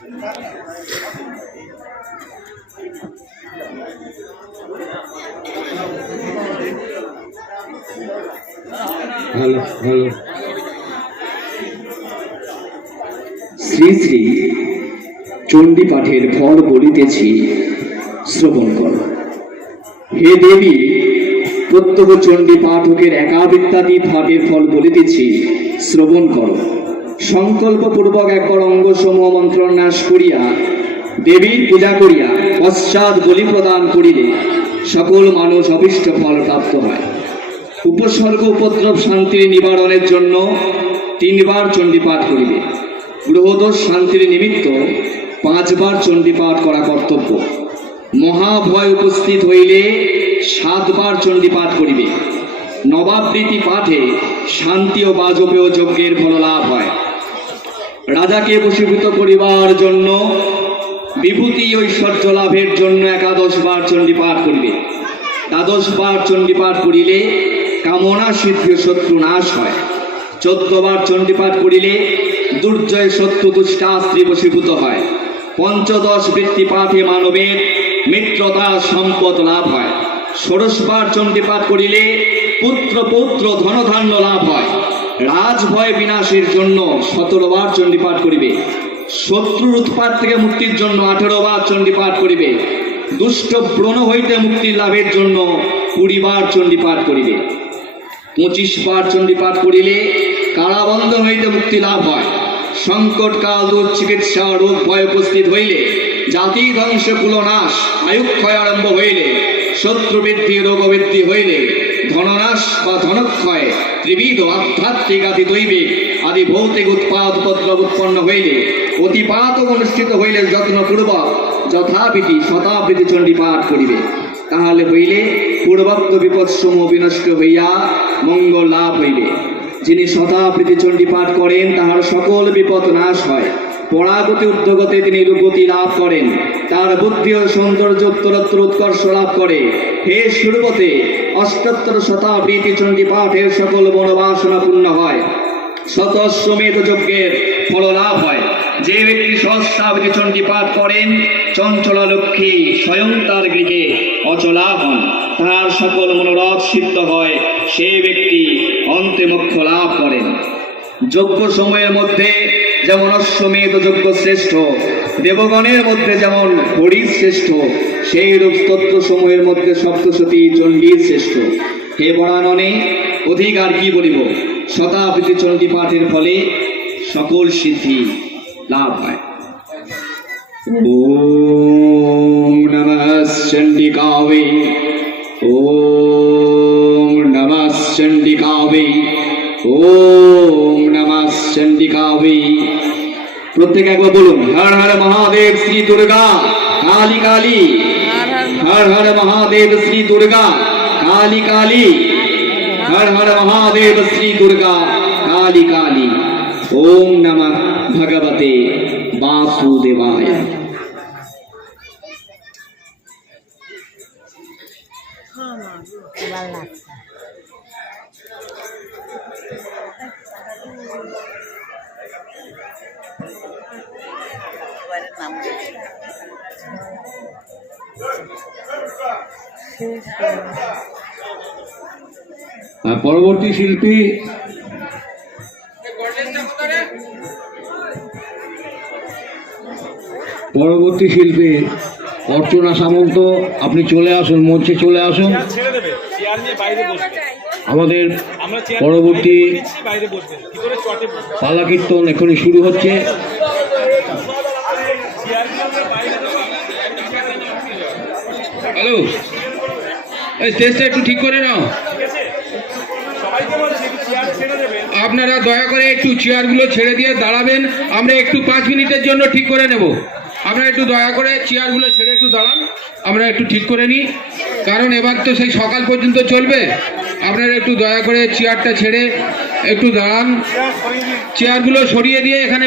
ভালো ভালো শ্রী শ্রী চণ্ডী পাঠের ফল বলিতেছি, শ্রবণ কর। হে দেবী, প্রত্যহ চণ্ডী পাঠকের একাবৃত্তাদি পাঠের ফল বলিতেছি, শ্রবণ কর। সংকল্প পূর্বক একবার অঙ্গ সমূহ মন্ত্রণাশ করিয়া দেবীর পূজা করিয়া পশ্চাৎ বলি প্রদান করিলে সকল মানুষ অভিষ্ট ফল প্রাপ্ত হয়। উপসর্গ উপদ্রব শান্তির নিবারণের জন্য তিনবার চণ্ডীপাঠ করিবে। গ্রহদোষ শান্তির নিমিত্ত পাঁচবার চণ্ডীপাঠ করা কর্তব্য। মহাভয় উপস্থিত হইলে সাতবার চণ্ডীপাঠ করিবে। নবাবৃত্তি পাঠে শান্তি ও বাজপেয় যজ্ঞের ফল লাভ হয়। রাজাকে বশীভূত করিবার জন্য বিভূতি ঐশ্বর্য লাভের জন্য একাদশ বার চণ্ডী পাঠ করিবে। দ্বাদশ বার চণ্ডী পাঠ করিলে কামনা সিদ্ধি শত্রু নাশ হয়। চোদ্দ বার চণ্ডী পাঠ করিলে দুর্জয় শত্রু দুষ্টাস্ত্রী বশীভূত হয়। পঞ্চদশ বৃত্তি পাঠে মানবের মিত্রতা সম্পদ লাভ হয়। ষোড়শ বার চণ্ডী পাঠ করিলে পুত্র পৌত্র ধনধান্য লাভ হয়। রাজভয় বিনাশের জন্য সতেরো বার চণ্ডীপাঠ করিবে। শত্রুর উৎপাত থেকে মুক্তির জন্য আঠেরো বার চণ্ডী পাঠ করিবে। দুষ্ট ব্রণ হইতে মুক্তি লাভের জন্য কুড়ি বার চণ্ডী পাঠ করিবে। পঁচিশ বার চণ্ডী পাঠ করিলে কারাবন্ধ হইতে মুক্তি লাভ হয়। সংকট কাল দূর চিকিৎসা রোগ ভয় উপস্থিত হইলে জাতি ধ্বংস কুলনাশ, আয়ুক্ষয় আরম্ভ হইলে, শত্রু বৃদ্ধি, রোগ বৃদ্ধি হইলে ধননাশ বা ধনক্ষয়, ত্রিবিধ আধ্যাত্মিক আদি দৈবিক আদি ভৌতিক উৎপাদ উপদ্রব উৎপন্ন হইলে, অতিপাত অনুষ্ঠিত হইলে যত্নপূর্বক যথাবিধি শতাবৃতি চণ্ডী পাঠ করিবে। তাহলে হইলে পূর্বোক্ত বিপদসমূহ বিনষ্ট হইয়া মঙ্গল লাভ হইবে। যিনি শতাবৃতি চণ্ডী পাঠ করেন, তাহার সকল বিপদ নাশ হয়। পরাগতি উদ্যোগতে তিনি রূপতি লাভ করেন। তার বুদ্ধি ও সৌন্দর্য উত্তরোত্তর উৎকর্ষ লাভ করে। হে সুরবতে, অষ্টোত্তর শতাবৃতি চণ্ডী পাঠের সকল মনোবাসনা পূর্ণ হয়। শতশ্বমেধ যজ্ঞের ফল লাভ হয়। যে ব্যক্তি সহস্রাবৃতি চণ্ডী পাঠ করেন, চঞ্চলা লক্ষ্মী স্বয়ং তার গৃহে অচলা হন তার সকল মনোরথ সিদ্ধ হয়, সে ব্যক্তি অন্তে মোক্ষ লাভ করেন যোগ্য সময়ের মধ্যে যেমন অশ্বমেধ যোগ্য শ্রেষ্ঠ, দেবগণের মধ্যে যেমন হরি শ্রেষ্ঠ, সেই রূপ তত্ত্ব সময়ের মধ্যে সপ্তশতী চণ্ডীর শ্রেষ্ঠ। হে বরাননে, অধিক আর কি বলিব? শতাবৃতি চণ্ডী পাঠের ফলে সকল সিদ্ধি লাভ হয়। ওম নমঃ চণ্ডিকাবে ওম নমঃ চণ্ডিকাবে ওম নমঃ চণ্ডিকাবে প্রত্যেক একবার বলুন হর হর মহাদেব শ্রী দুর্গা কালী কালী। হর হর মহাদেব শ্রী দুর্গা কালী কালী। হর হর মহাদেব শ্রী দুর্গা কালী কালী। ওম নমঃ ভগবতে বাসুদেবায়। ভালো লাগছে পরবর্তী শিল্পী পরবর্তী শিল্পী অর্চনা সামন্ত আপনি চলে আসুন মঞ্চে চলে আসুন। আমাদের পরবর্তী পালা কীর্তন এখনই শুরু হচ্ছে। হ্যালো? এই স্টেজটা একটু ঠিক করে নাও। আপনারা দয়া করে একটু চেয়ারগুলো ছেড়ে দিয়ে দাঁড়াবেন। আমরা একটু পাঁচ মিনিটের জন্য ঠিক করে নেব। আপনারা একটু দয়া করে চেয়ারগুলো ছেড়ে একটু দাঁড়ান। আমরা একটু ঠিক করে নিই। কারণ এবার তো সেই সকাল পর্যন্ত চলবে। আপনারা একটু দয়া করে চেয়ারটা ছেড়ে একটু দাঁড়ান। চেয়ারগুলো সরিয়ে দিয়ে এখানে